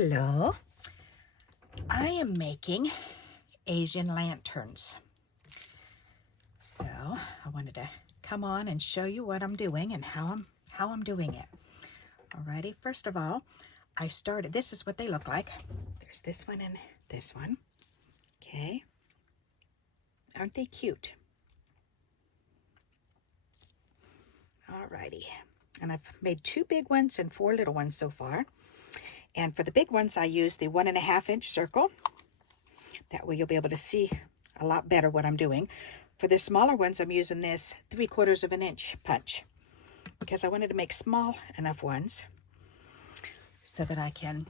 Hello. I am making Asian lanterns. So I wanted to come on and show you what I'm doing and how I'm doing it. Alrighty, first of all, I started, this is what they look like. There's this one and this one. Okay. Aren't they cute? Alrighty. And I've made 2 big ones and 4 little ones so far. And for the big ones, I use the 1.5 inch circle. That way you'll be able to see a lot better what I'm doing. For the smaller ones, I'm using this 3/4 inch punch because I wanted to make small enough ones so that I can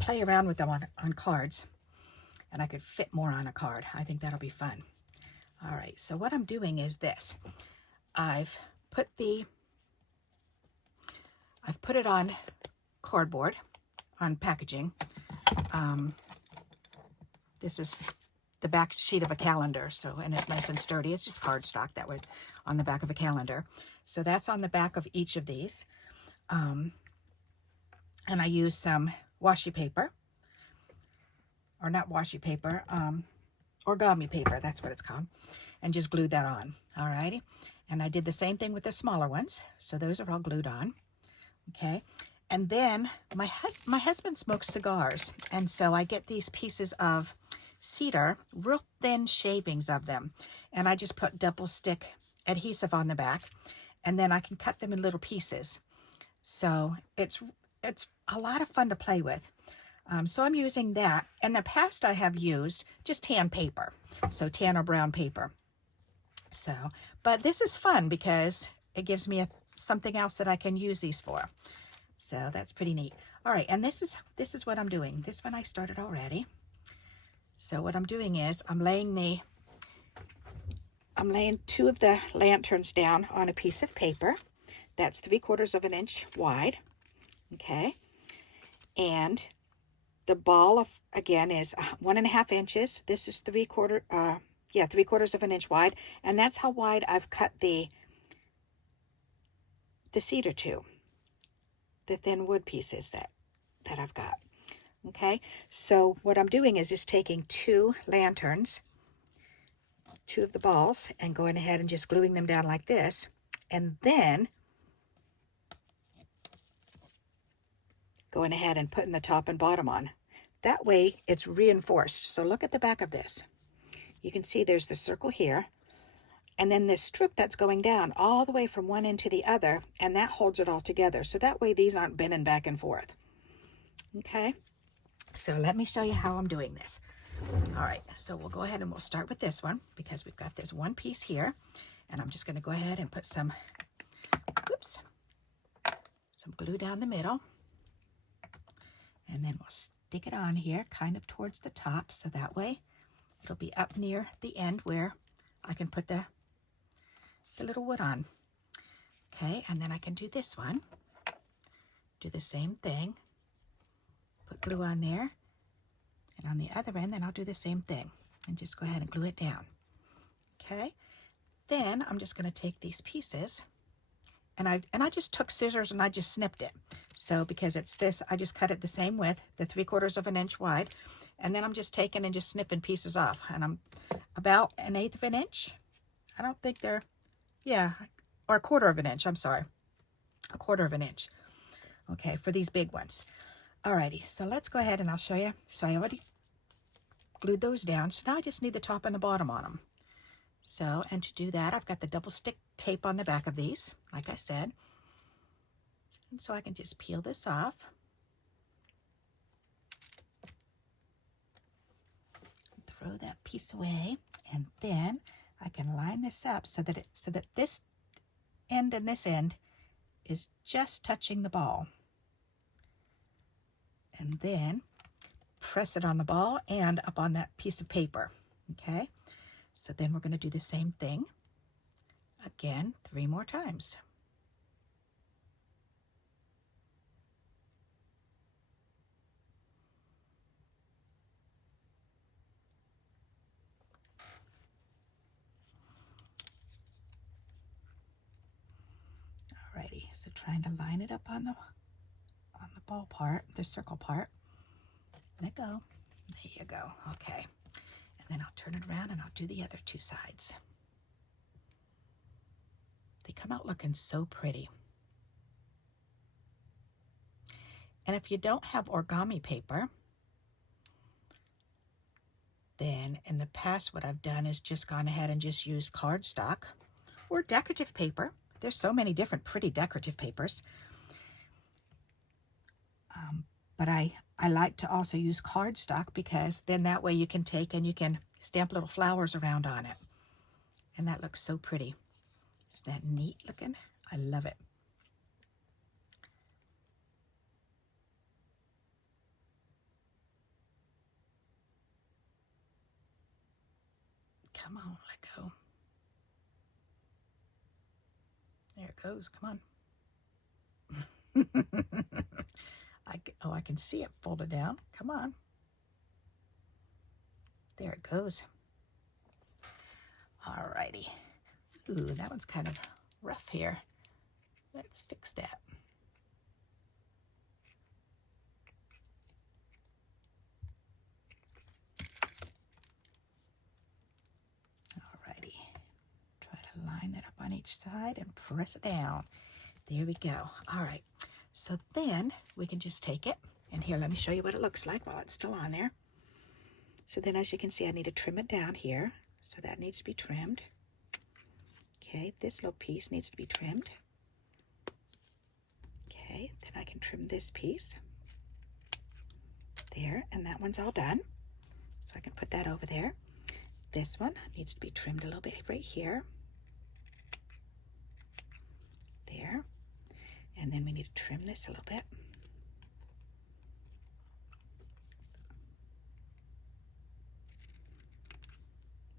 play around with them on cards, and I could fit more on a card. I think that'll be fun. All right, so what I'm doing is this. I've put it on cardboard, on packaging. This is the back sheet of a calendar, and it's nice and sturdy. It's just cardstock that was on the back of a calendar. So that's on the back of each of these. And I use some washi paper, or not washi paper, origami paper, that's what it's called, and just glued that on. Alrighty. And I did the same thing with the smaller ones. So those are all glued on. Okay. And then my husband smokes cigars, and so I get these pieces of cedar, real thin shavings of them, and I just put double stick adhesive on the back, and then I can cut them in little pieces. So it's a lot of fun to play with. So I'm using that. In the past, I have used just tan paper, so tan or brown paper. So, but this is fun because it gives me something else that I can use these for. So that's pretty neat. All right, and this is what I'm doing. This one I started already. So what I'm doing is I'm laying 2 of the lanterns down on a piece of paper. That's 3/4 inch wide. Okay. And the ball again is 1.5 inches. This is 3/4 inch wide, and that's how wide I've cut the cedar to. The thin wood pieces that I've got. Okay, so what I'm doing is just taking 2 lanterns, 2 of the balls, and going ahead and just gluing them down like this, and then going ahead and putting the top and bottom on. That way it's reinforced. So look at the back of this. You can see there's the circle here, and then this strip that's going down all the way from one end to the other, and that holds it all together. So that way these aren't bending back and forth. Okay, so let me show you how I'm doing this. All right, so we'll go ahead and we'll start with this one because we've got this one piece here, and I'm just going to go ahead and put some glue down the middle, and then we'll stick it on here kind of towards the top, so that way it'll be up near the end where I can put the little wood on. Okay, and then I can do this one. Do the same thing. Put glue on there. And on the other end, then I'll do the same thing. And just go ahead and glue it down. Okay, then I'm just going to take these pieces. And I just took scissors and I just snipped it. So because it's this, I just cut it the same width, the 3/4 inch wide. And then I'm just taking and just snipping pieces off. And I'm about 1/8 inch. I don't think they're, yeah, or 1/4 inch, I'm sorry. 1/4 inch. Okay, for these big ones. Alrighty, so let's go ahead and I'll show you. So I already glued those down. So now I just need the top and the bottom on them. So, and to do that, I've got the double stick tape on the back of these, like I said. And so I can just peel this off. Throw that piece away, and then I can line this up so that this end and this end is just touching the ball. And then press it on the ball and up on that piece of paper. Okay, so then we're going to do the same thing again 3 more times. Alrighty, so trying to line it up on the ball part, the circle part. let go. There you go. Okay. And then I'll turn it around and I'll do the other two sides. They come out looking so pretty. And if you don't have origami paper, then in the past what I've done is just gone ahead and just used cardstock or decorative paper. There's so many different pretty decorative papers. But I like to also use cardstock because then that way you can take and you can stamp little flowers around on it. And that looks so pretty. Isn't that neat looking? I love it. Come on, let go. There it goes, come on. I can see it folded down. Come on. There it goes. Alrighty. Ooh, that one's kind of rough here. Let's fix that. Alrighty. Try to line it up on each side and press it down. There we go. Alright. So then we can just take it, and here, let me show you what it looks like while it's still on there. So then as you can see, I need to trim it down here. So that needs to be trimmed. Okay, this little piece needs to be trimmed. Okay, then I can trim this piece. There, and that one's all done. So I can put that over there. This one needs to be trimmed a little bit right here. There. And then we need to trim this a little bit.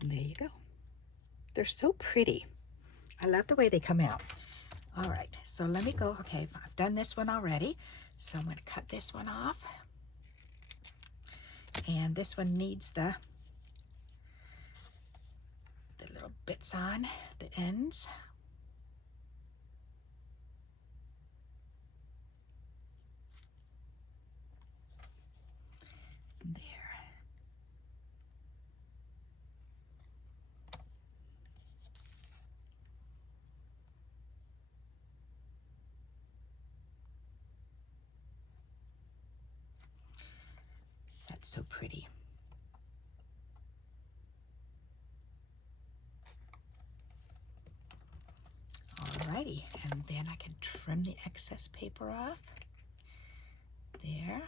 And there you go. They're so pretty. I love the way they come out. All right, so let me go. Okay, I've done this one already. So I'm going to cut this one off. And this one needs the little bits on the ends. There. That's so pretty. Alrighty, and then I can trim the excess paper off. There.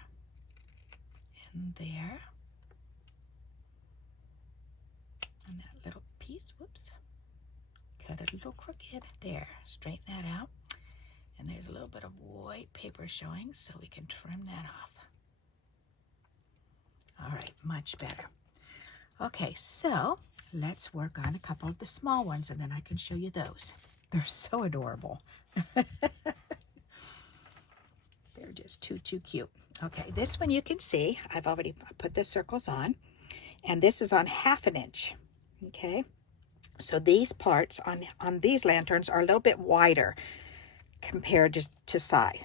And there. And that little piece, whoops, cut it a little crooked. There, straighten that out. And there's a little bit of white paper showing, so we can trim that off. All right, much better. Okay, so let's work on a couple of the small ones, and then I can show you those. They're so adorable. They're just too cute. Okay, this one you can see, I've already put the circles on, and this is on 1/2 inch. Okay, so these parts on these lanterns are a little bit wider compared to size,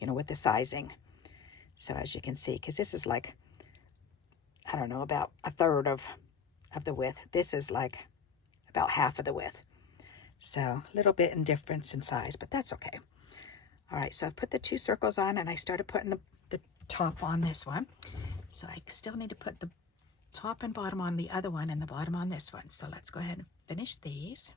you know, with the sizing. So as you can see, because this is like, I don't know, about 1/3 of the width. This is like about 1/2 of the width. So a little bit in difference in size, but that's okay. All right, so I've put the 2 circles on, and I started putting the top on this one. So I still need to put the top and bottom on the other one and the bottom on this one. So let's go ahead and finish these.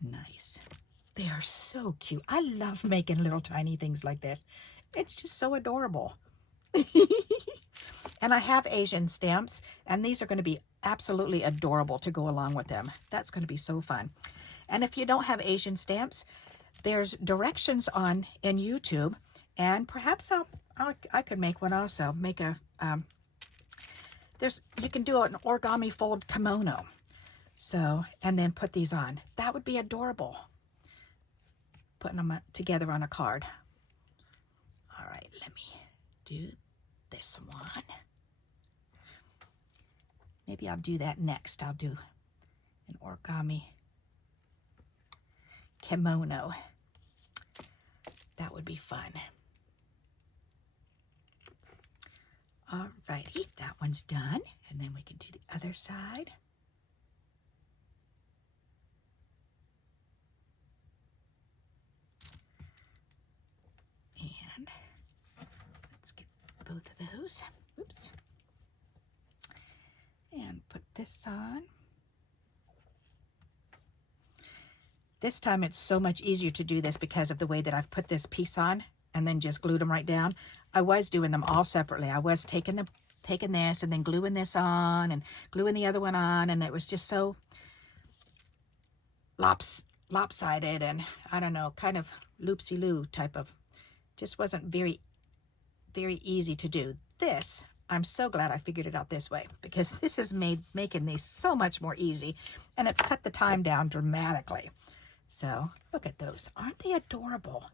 Nice. They are so cute. I love making little tiny things like this. It's just so adorable. And I have Asian stamps, and these are going to be absolutely adorable to go along with them. That's going to be so fun. And if you don't have Asian stamps, there's directions in YouTube, and perhaps I could make one also. Make a you can do an origami fold kimono. So, and then put these on. That would be adorable. Putting them together on a card. All right, let me do this one. Maybe I'll do that next. I'll do an origami kimono. That would be fun. Alrighty, that one's done. And then we can do the other side. And let's get both of those. Oops. And put this on. This time it's so much easier to do this because of the way that I've put this piece on and then just glued them right down. I was doing them all separately. I was taking this and then gluing this on and gluing the other one on, and it was just so lopsided and, I don't know, kind of loopsy-loo type of, just wasn't very easy to do. This, I'm so glad I figured it out this way, because this has made making these so much more easy, and it's cut the time down dramatically. So look at those. Aren't they adorable?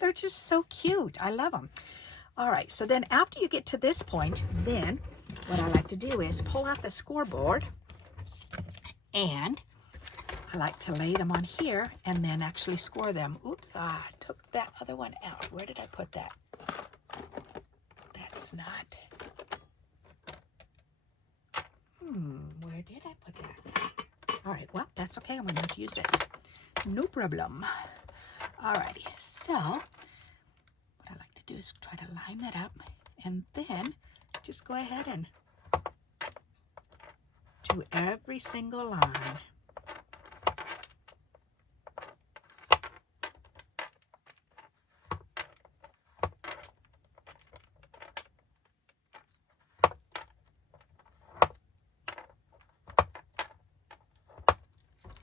They're just so cute. I love them. All right, so then after you get to this point, then what I like to do is pull out the scoreboard, and I like to lay them on here and then actually score them. Oops, I took that other one out. Where did I put that? That's not. Where did I put that? All right, well, that's okay. I'm going to have to use this. No problem. All righty, so what I like to do is try to line that up and then just go ahead and do every single line.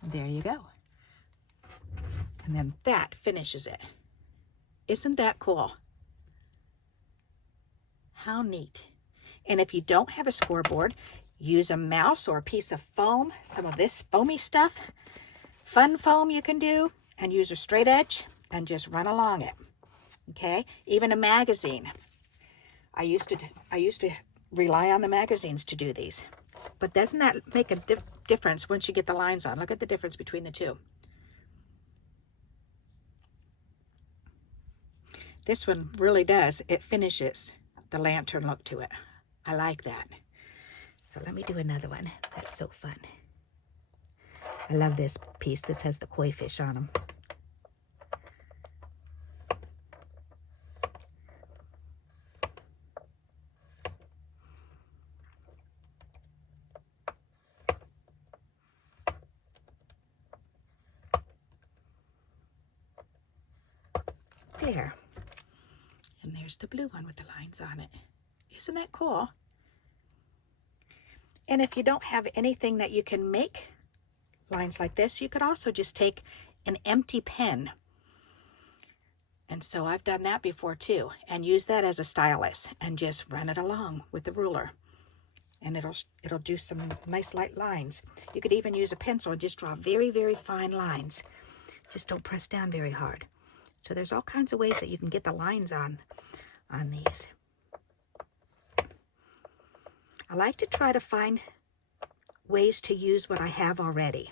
There you go. And then that finishes it. Isn't that cool? How neat. And if you don't have a scoreboard, use a mouse or a piece of foam, some of this foamy stuff, fun foam you can do, and use a straight edge and just run along it. Okay? Even a magazine. I used to rely on the magazines to do these. But doesn't that make a difference once you get the lines on? Look at the difference between the two. This one really does. It finishes the lantern look to it. I like that. So let me do another one. That's so fun. I love this piece. This has the koi fish on them. There. And there's the blue one with the lines on it. Isn't that cool? And if you don't have anything that you can make lines like this, you could also just take an empty pen. And so I've done that before too, and use that as a stylus and just run it along with the ruler. And it'll do some nice light lines. You could even use a pencil and just draw very, very fine lines. Just don't press down very hard. So there's all kinds of ways that you can get the lines on these. I like to try to find ways to use what I have already.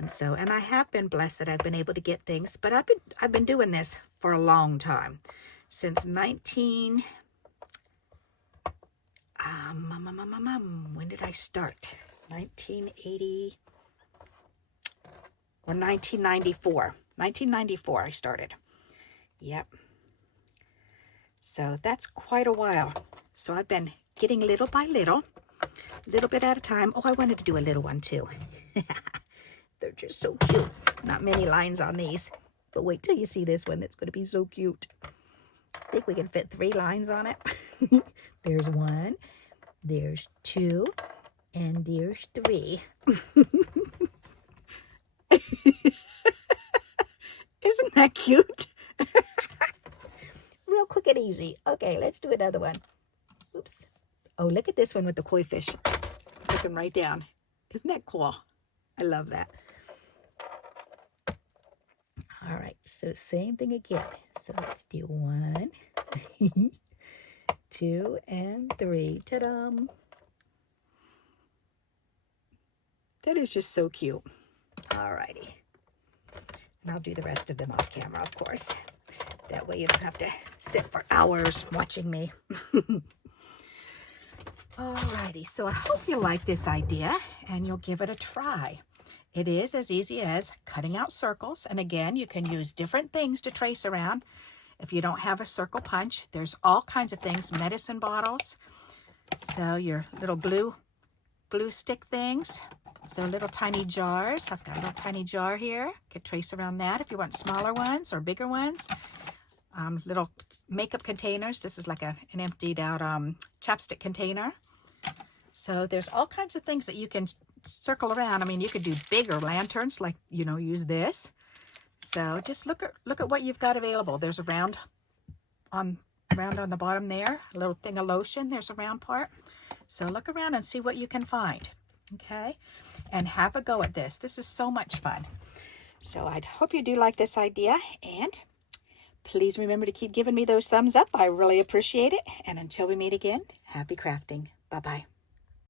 And I have been blessed that I've been able to get things, but I've been doing this for a long time. Since when did I start? 1980 or 1994. 1994 I started. Yep. So that's quite a while. So I've been getting little by little bit at a time. Oh, I wanted to do a little one too. They're just so cute. Not many lines on these, but wait till you see this one. It's going to be so cute. I think we can fit 3 lines on it. There's 1, there's 2, and there's 3. Isn't that cute? Real quick and easy. Okay, let's do another one. Oops. Oh, look at this one with the koi fish. Looking right down. Isn't that cool? I love that. All right, so same thing again. So let's do 1, 2 and 3. Ta-da! That is just so cute. Alrighty. And I'll do the rest of them off camera, of course. That way you don't have to sit for hours watching me. Alrighty, so I hope you like this idea and you'll give it a try. It is as easy as cutting out circles. And again, you can use different things to trace around. If you don't have a circle punch, there's all kinds of things, medicine bottles. So your little glue stick things. So little tiny jars. I've got a little tiny jar here. Could trace around that if you want smaller ones or bigger ones. Little makeup containers. This is like an emptied out chapstick container. So there's all kinds of things that you can circle around. I mean, you could do bigger lanterns, like, you know, use this. So just look at what you've got available. There's a round on the bottom there. A little thing of lotion. There's a round part. So look around and see what you can find. Okay, and have a go at this. This is so much fun. So I hope you do like this idea, and please remember to keep giving me those thumbs up. I really appreciate it. And until we meet again, happy crafting. Bye-bye.